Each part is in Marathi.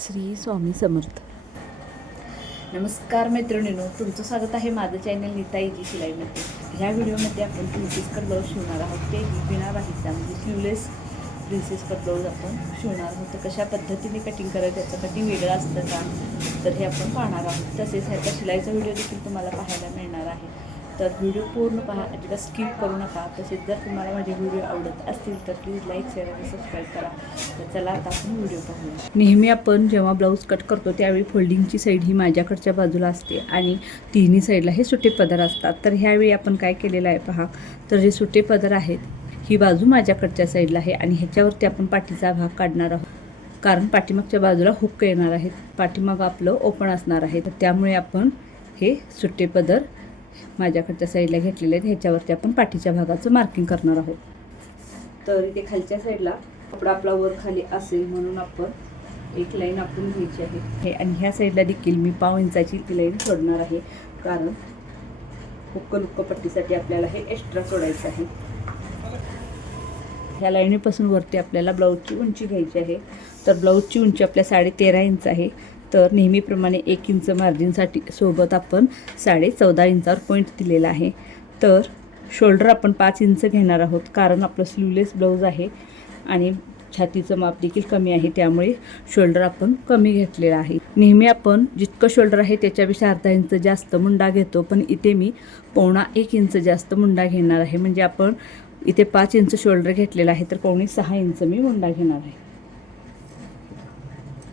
श्री स्वामी समर्थ. नमस्कार मैत्रिणीनो तुमचं स्वागत आहे माझं चॅनल नीताईची शिलाईमध्ये. ह्या व्हिडिओमध्ये आपण प्रिन्सेस ब्लाऊज शिवणार आहोत ते बिना बाहीचा म्हणजे स्लीवलेस प्रिन्सेस कट ब्लाऊज आपण शिवणार आहोत. तर कशा पद्धतीने कटिंग करायचं त्याचं कटिंग वेगळं असतं का? तर हे आपण पाहणार आहोत. तसेच ह्याचा शिलाईचा व्हिडिओ देखील तुम्हाला पाहायला मिळणार आहे. तर व्हिडिओ पूर्ण पहा अजिबात स्किप करू नका. तसेच जर तुम्हाला माझे व्हिडिओ आवडत असतील तर प्लीज लाईक शेअर आणि सबस्क्राईब करा. तर चला आता आपण व्हिडिओ पाहूया. नेहमी आपण जेव्हा ब्लाऊज कट करतो त्यावेळी फोल्डिंगची साईड ही माझ्याकडच्या बाजूला असते आणि तिन्ही साईडला हे सुटे पदर असतात. तर ह्यावेळी आपण काय केलेलं आहे पहा. तर जे सुटे पदर आहेत ही बाजू माझ्याकडच्या साईडला आहे आणि ह्याच्यावरती आपण पाठीचा भाग काढणार आहोत. कारण पाठीमागच्या बाजूला हुक्क येणार आहेत. पाठीमाग आपलं ओपन असणार आहे. तर त्यामुळे आपण हे सुट्टे पदर माझ्याकडच्या साईडला घेतलेले आहेत. ह्याच्यावरती आपण पाठीच्या भागाचं मार्किंग करणार आहोत. तर इथे खालच्या साईडला कपडा आपला वर खाली असेल म्हणून आपण एक लाईन आपण घ्यायची आहे. हे आणि ह्या साईडला देखील मी पाव इंचाची ती लाईन सोडणार आहे. कारण हुक्क लुक्क पट्टीसाठी आपल्याला हे एक्स्ट्रा सोडायचं आहे. ह्या लाईनीपासून वरती आपल्याला ब्लाऊजची उंची घ्यायची आहे. तर ब्लाऊजची उंची आपल्या साडे तेरा इंच आहे. तर नेहमीप्रमाणे एक इंच मार्जिनसाठी सोबत आपण साडे चौदा इंचावर पॉईंट दिलेला आहे. तर शोल्डर आपण पाच इंच घेणार आहोत कारण आपलं स्लीवलेस ब्लाऊज आहे आणि छातीचं माप देखील कमी आहे त्यामुळे शोल्डर आपण कमी घेतलेला आहे. नेहमी आपण जितकं शोल्डर आहे त्याच्यापेक्षा अर्धा इंच जास्त मुंडा घेतो पण इथे मी पावणा एक इंच जास्त मुंडा घेणार आहे. म्हणजे आपण इथे पाच इंच शोल्डर घेतलेला आहे तर पावणे सहा इंच मी मुंडा घेणार आहे.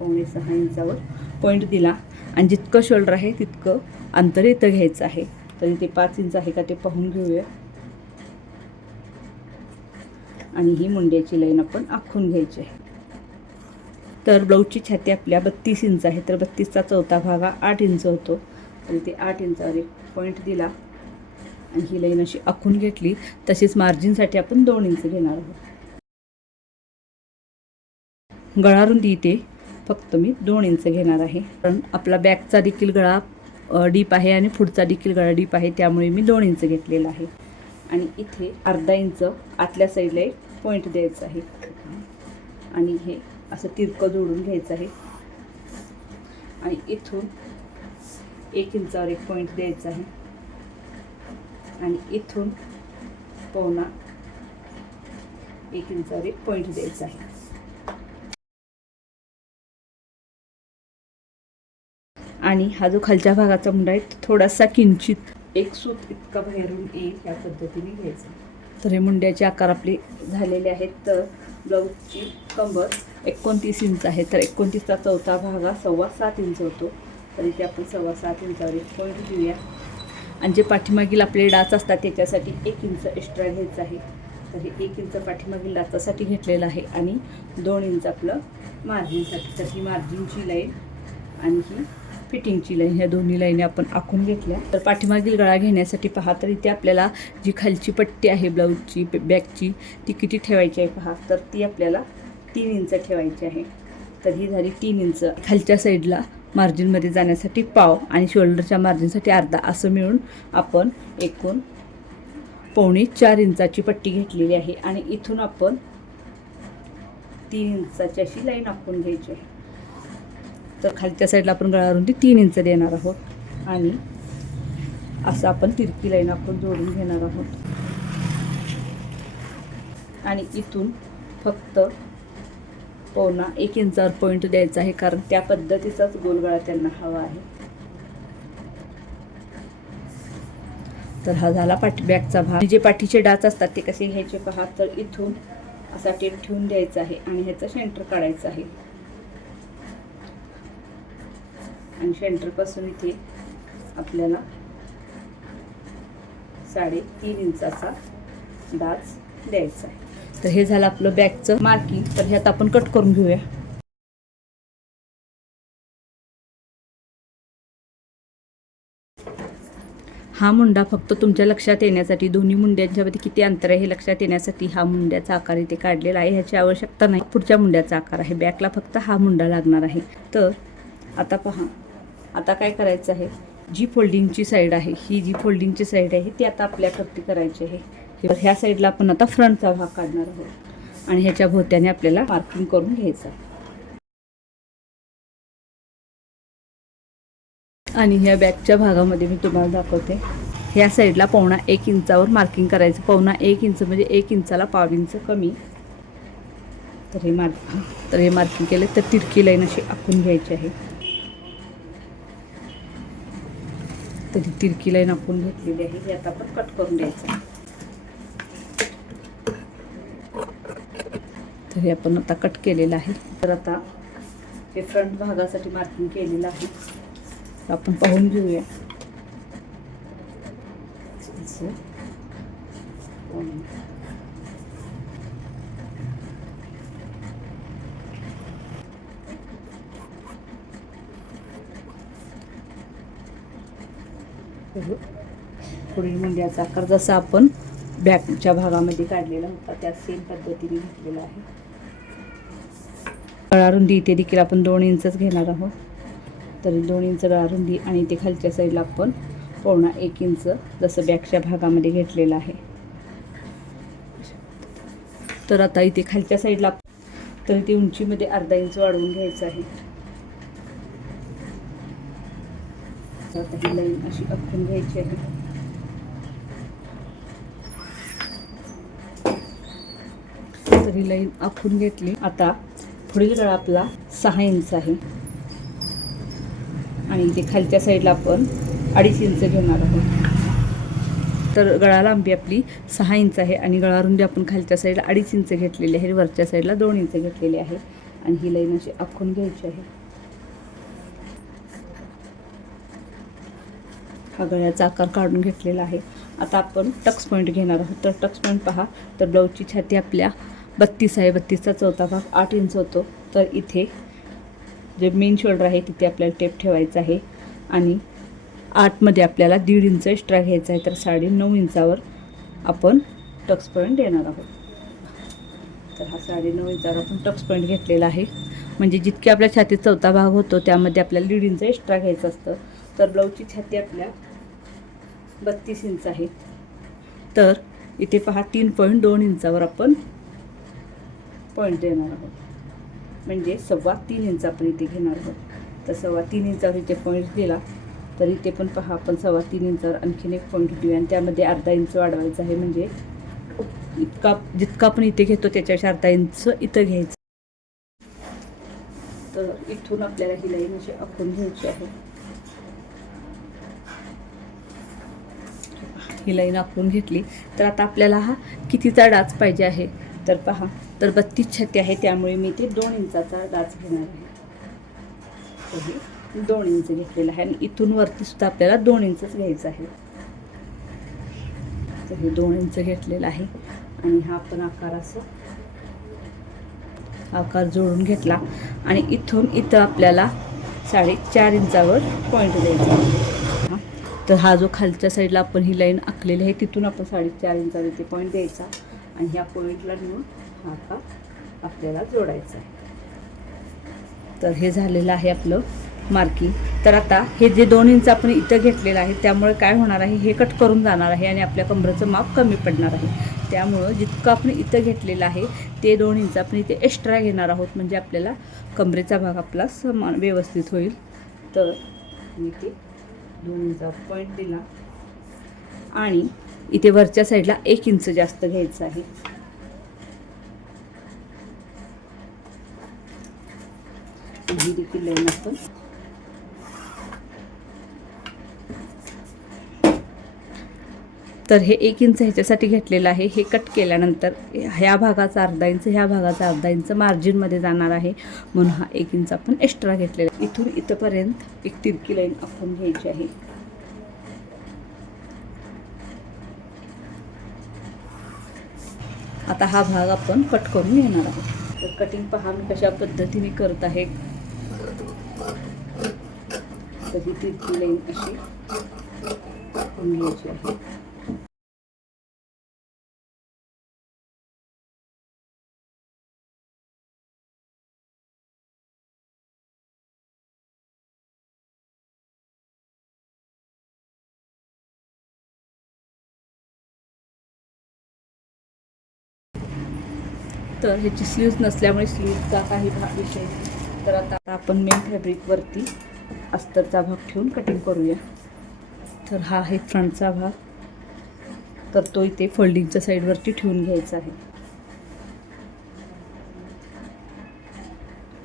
पावणे सहा इंचावर पॉईंट दिला. आणि जितकं शोल्डर आहे तितकं अंतर इथं घ्यायचं आहे. तर इथे पाच इंच आहे का ते पाहून घेऊया. आणि ही मुंड्याची लाईन आपण आखून घ्यायची आहे. तर ब्लाऊजची छाती आपल्या बत्तीस इंच आहे. तर बत्तीसचा चौथा भाग हा आठ इंच होतो. तर इथे आठ इंचावर एक पॉईंट दिला. आणि ही लाईन अशी आखून घेतली. तसेच मार्जिनसाठी आपण दोन इंच घेणार आहोत. गळारुंदी इथे फक्त मी दोन इंच घेणार आहे. कारण आपला बॅकचा देखील गळा डीप आहे आणि पुढचा देखील गळा डीप आहे त्यामुळे मी दोन इंच घेतलेला आहे. आणि इथे अर्धा इंच आतल्या साईडला एक पॉईंट द्यायचा आहे. आणि हे असं तिरकं जोडून घ्यायचं आहे. आणि इथून एक इंचावर एक पॉईंट द्यायचा आहे. आणि इथून पावणा एक इंचावर एक पॉईंट द्यायचा आहे. आणि हा जो खालच्या भागाचा मुंडा आहे तो थोडासा किंचित एक सूत इतका बाहेरून येईल या पद्धतीने घ्यायचा. तर हे मुंड्याचे आकार आपले झालेले आहेत तर ब्लाऊजची कंबर एकोणतीस इंच आहे. तर एकोणतीसचा चौथा भाग हा सव्वा सात इंच होतो. तर इथे आपण सव्वा सात इंचावर एक पॉईंट घेऊया. आणि जे पाठीमागील आपले डाच असतात त्याच्यासाठी एक इंच एक्स्ट्रा घ्यायचं आहे. तर हे एक इंच पाठीमागील डाचासाठी घेतलेलं आहे आणि दोन इंच आपलं मार्जिनसाठी तर ही मार्जिनची लाईन आणि ही फिटिंगची लाईन ह्या दोन्ही लाईनी आपण आखून घेतल्या. तर पाठीमागील गळा घेण्यासाठी पहा तर इथे आपल्याला जी खालची पट्टी आहे ब्लाऊजची बॅगची ती किती ठेवायची आहे पहा? तर ती आपल्याला तीन इंच ठेवायची आहे. तर ही झाली तीन इंच. खालच्या साईडला मार्जिनमध्ये जाण्यासाठी पाव आणि शोल्डरच्या मार्जिनसाठी अर्धा असं मिळून आपण एकूण पावणे चार इंचाची पट्टी घेतलेली आहे. आणि इथून आपण तीन इंचाची अशी लाईन आखून घ्यायची आहे. तर खालच्या साईडला आपण गळारुंदी तीन इंच देणार आहोत. आणि असं आपण तिरकी लाईन आपण जोडून घेणार आहोत. आणि इथून फक्त पावणा एक इंचावर पॉईंट द्यायचा आहे कारण त्या पद्धतीचाच गोलगळा त्यांना हवा आहे. तर हा झाला पाठी बॅगचा भाग. जे पाठीचे डाच असतात ते कसे घ्यायचे पहा. तर इथून असा टेप ठेवून द्यायचा आहे आणि ह्याचं सेंटर काढायचं आहे. आणि सेंटरपासून इथे आपल्याला साडेतीन इंचाचा डाच द्यायचा आहे. तर हे झालं आपलं बॅगचं मार्किंग तर ह्यात आपण कट करून घेऊया. हा मुंडा फक्त तुमच्या लक्षात येण्यासाठी दोन्ही मुंड्यांच्यामध्ये किती अंतर आहे हे लक्षात येण्यासाठी हा मुंड्याचा आकार इथे काढलेला आहे. ह्याची आवश्यकता नाही. पुढच्या मुंड्याचा आकार आहे. बॅकला फक्त हा मुंडा लागणार आहे. तर आता पहा. आता काय करायचं आहे? जी फोल्डिंगची साईड आहे ही जी फोल्डिंगची साईड आहे ती आता आपल्याकडती करायची आहे. तर ह्या साईडला आपण आता फ्रंटचा भाग काढणार आहोत. आणि ह्याच्या भोवत्याने आपल्याला मार्किंग करून घ्यायचं आणि ह्या बॅगच्या भागामध्ये मी तुम्हाला दाखवते. ह्या साईडला पावणा एक इंचावर मार्किंग करायचं. पावणा एक इंच म्हणजे एक इंचाला पाव इंच कमी. तर हे मार्किंग तर हे मार्किंग केलं तर तिरकी लाईन अशी आखून घ्यायची आहे. तरी तिरकी लाईन आपण घेतलेली आहे हे आता आपण कट करून द्यायचं तरी तर हे आपण आता कट केलेलं आहे. तर आता हे फ्रंट भागासाठी मार्किंग केलेलं आहे. आपण पाहून घेऊया. करू. पुढील मुंड्याचा आकार जसा आपण बॅकच्या भागामध्ये काढलेला होता त्या सेम पद्धतीने घेतलेला आहे. गळारुंदी इथे देखील आपण दोन इंचच घेणार आहोत. तर दोन इंच गळारुंदी आणि इथे खालच्या साईडला आपण पूर्ण एक इंच जसं बॅकच्या भागामध्ये घेतलेलं आहे. तर आता इथे खालच्या साईडला तर इथे उंचीमध्ये अर्धा इंच वाढवून घ्यायचं आहे. असं आता ही लाईन अशी अख्खून घ्यायची आहे. तर ही लाईन आखून घेतली. आता पुढील गळा आपला सहा इंच आहे. आणि इथे खालच्या साईडला आपण अडीच इंच घेणार आहोत. तर गळा लांबी आपली सहा इंच आहे आणि गळा रुंदी आपण खालच्या साईडला अडीच इंच घेतलेली आहे वरच्या साईडला दोन इंच घेतलेली आहे. आणि ही लाईन अशी आखून घ्यायची आहे. हा गळ्याचा आकार काढून घेतलेला आहे. आता आपण टक्स पॉईंट घेणार आहोत. तर टक्स पॉईंट पहा. तर ब्लाऊजची छाती आपल्या बत्तीस आहे. बत्तीसचा चौथा भाग आठ इंच होतो. तर इथे जे मेन शोल्डर आहे तिथे आपल्याला टेप ठेवायचा आहे. आणि आठमध्ये आपल्याला दीड इंच एक्स्ट्रा घ्यायचा आहे. तर साडे नऊ इंचावर आपण टक्स पॉईंट देणार आहोत. तर हा साडे नऊ इंचावर आपण टक्स पॉईंट घेतलेला आहे. म्हणजे जितके आपल्या छातीत चौथा भाग होतो त्यामध्ये आपल्याला दीड इंच एक्स्ट्रा घ्यायचं असतं. तर ब्लाऊजची छाती आपल्या बत्तीस इंच आहे. तर इथे पहा तीन पॉईंट दोन इंचावर आपण पॉईंट देणार आहोत. म्हणजे सव्वा तीन इंच आपण इथे घेणार आहोत. तर सव्वा तीन इंचावर इथे पॉईंट दिला तर इथे पण पहा आपण सव्वा तीन इंचावर आणखीन एक पॉईंट देऊया आणि त्यामध्ये अर्धा इंच वाढवायचा आहे म्हणजे इतका जितका आपण इथे घेतो त्याच्यापेक्षा अर्धा इंच इथं घ्यायचं. तर इथून आपल्याला ही लाईन अशी आखून घ्यायची आहे. ही लाईन आखून घेतली. तर आता आपल्याला हा कितीचा डाच पाहिजे आहे? तर पहा तर बत्तीस छत्ती आहे त्यामुळे मी ते दोन इंचाचा डाच घेणार आहे. तर हे दोन इंच घेतलेलं आहे आणि इथून वरती सुद्धा आपल्याला दोन इंचच घ्यायचं आहे. तर हे दोन इंच घेतलेलं आहे आणि हा आपण आकार असं आकार जोडून घेतला. आणि इथून इथं आपल्याला साडेचार इंचावर पॉईंट द्यायचा आहे. तर हा जो खालच्या साईडला आपण ही लाईन आखलेली आहे तिथून आपण साडेचार इंचा इथे पॉईंट द्यायचा. आणि ह्या पॉईंटला नेऊन हा आकार आपल्याला जोडायचा आहे. तर हे झालेलं आहे आपलं मार्किंग तर आता हे जे दोन इंच आपण इथं घेतलेलं आहे त्यामुळे काय होणार आहे हे कट करून जाणार आहे आणि आपल्या कमरेचं माप कमी पडणार आहे. त्यामुळं जितकं आपण इथं घेतलेलं आहे ते दोन इंच आपण इथे एक्स्ट्रा घेणार आहोत म्हणजे आपल्याला कमरेचा भाग आपला समान व्यवस्थित होईल. तर मी ते दोन पॉईंट दिला. आणि इथे वरच्या साईडला एक इंच जास्त घ्यायचं आहे. ही देखील लाईन आपण तर हे एक इंच ह्याच्यासाठी घेतलेलं आहे. हे कट केल्यानंतर ह्या भागाचा अर्धा इंच ह्या भागाचा अर्धा इंच मार्जिनमध्ये जाणार आहे. म्हणून हा एक इंच आपण एक्स्ट्रा घेतलेला आहे. इथून इथंपर्यंत एक तिरकी लाईन आपण घ्यायची आहे. आता हा भाग आपण कट करून घेणार आहोत. तर कटिंग पहा मी कशा पद्धतीने करत आहे. तर ही तिरकी लाईन अशी घ्यायची आहे. तर ह्याची स्लीव्ज नसल्यामुळे स्लीवचा काही भाग विषय तर आता आपण मेन फॅब्रिकवरती अस्तरचा भाग ठेवून कटिंग करूया. तर हा आहे फ्रंटचा भाग. तर तो इथे फोल्डिंगच्या साईडवरती ठेवून घ्यायचा आहे.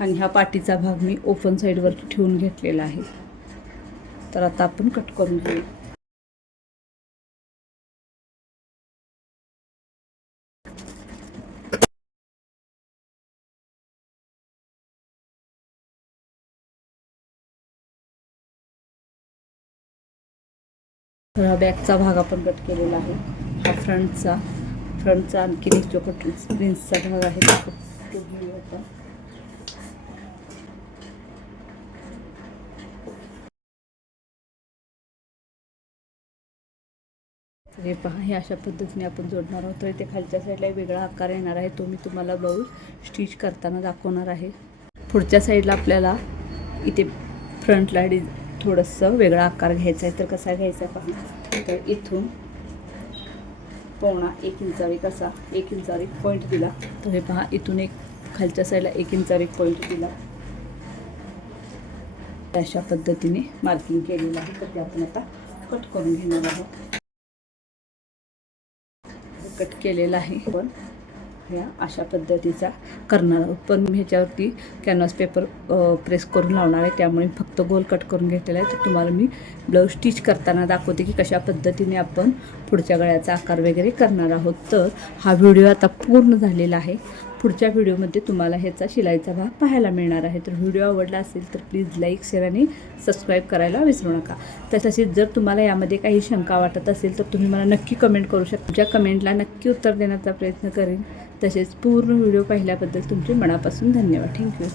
आणि हा पाठीचा भाग मी ओपन साईडवरती ठेवून घेतलेला आहे. तर आता आपण कट करून घेऊ. हा बॅकचा भाग आपण कट केलेला आहे. हा फ्रंटचा फ्रंटचा आणखीन एक जो कट प्रिन्सचा भाग आहे तो तो घेऊया हे पहा हे अशा पद्धतीने आपण जोडणार आहोत. तर इथे खालच्या साईडला एक वेगळा आकार येणार आहे तो मी तुम्हाला ब्लाऊज स्टिच करताना दाखवणार आहे. पुढच्या साईडला आपल्याला इथे फ्रंटला डिझ थोडंसं वेगळा आकार घ्यायचा आहे. तर कसा घ्यायचा आहे पहा. तर इथून पावणा एक इंचावर एक असा एक इंचावर एक पॉईंट दिला. तर हे पहा इथून एक खालच्या साईडला एक इंचावर एक पॉईंट दिला. अशा पद्धतीने मार्किंग केलेलं आहे. तर ते आपण आता कट करून घेणार आहोत. कट केलेलं आहे. पण ह्या अशा पद्धतीचा करणार आहोत. पण मी ह्याच्यावरती कॅनव्हास पेपर प्रेस करून लावणार आहे. त्यामुळे फक्त गोल कट करून घेतलेला आहे. तर तुम्हाला मी ब्लाऊज स्टिच करताना दाखवते की कशा पद्धतीने आपण पुढच्या गळ्याचा आकार वगैरे करणार आहोत. तर हा व्हिडिओ आता पूर्ण झालेला आहे. पुढच्या व्हिडिओमध्ये तुम्हाला ह्याचा शिलाईचा भाग पाहायला मिळणार आहे. तर व्हिडिओ आवडला असेल तर प्लीज लाईक शेअर आणि सबस्क्राईब करायला विसरू नका. तर तसेच जर तुम्हाला यामध्ये काही शंका वाटत असेल तर तुम्ही मला नक्की कमेंट करू शकता. तुमच्या कमेंटला नक्की उत्तर देण्याचा प्रयत्न करेन. तसेच पूर्ण व्हिडिओ पाहिल्याबद्दल तुमचे मनापासून धन्यवाद. थँक्यू.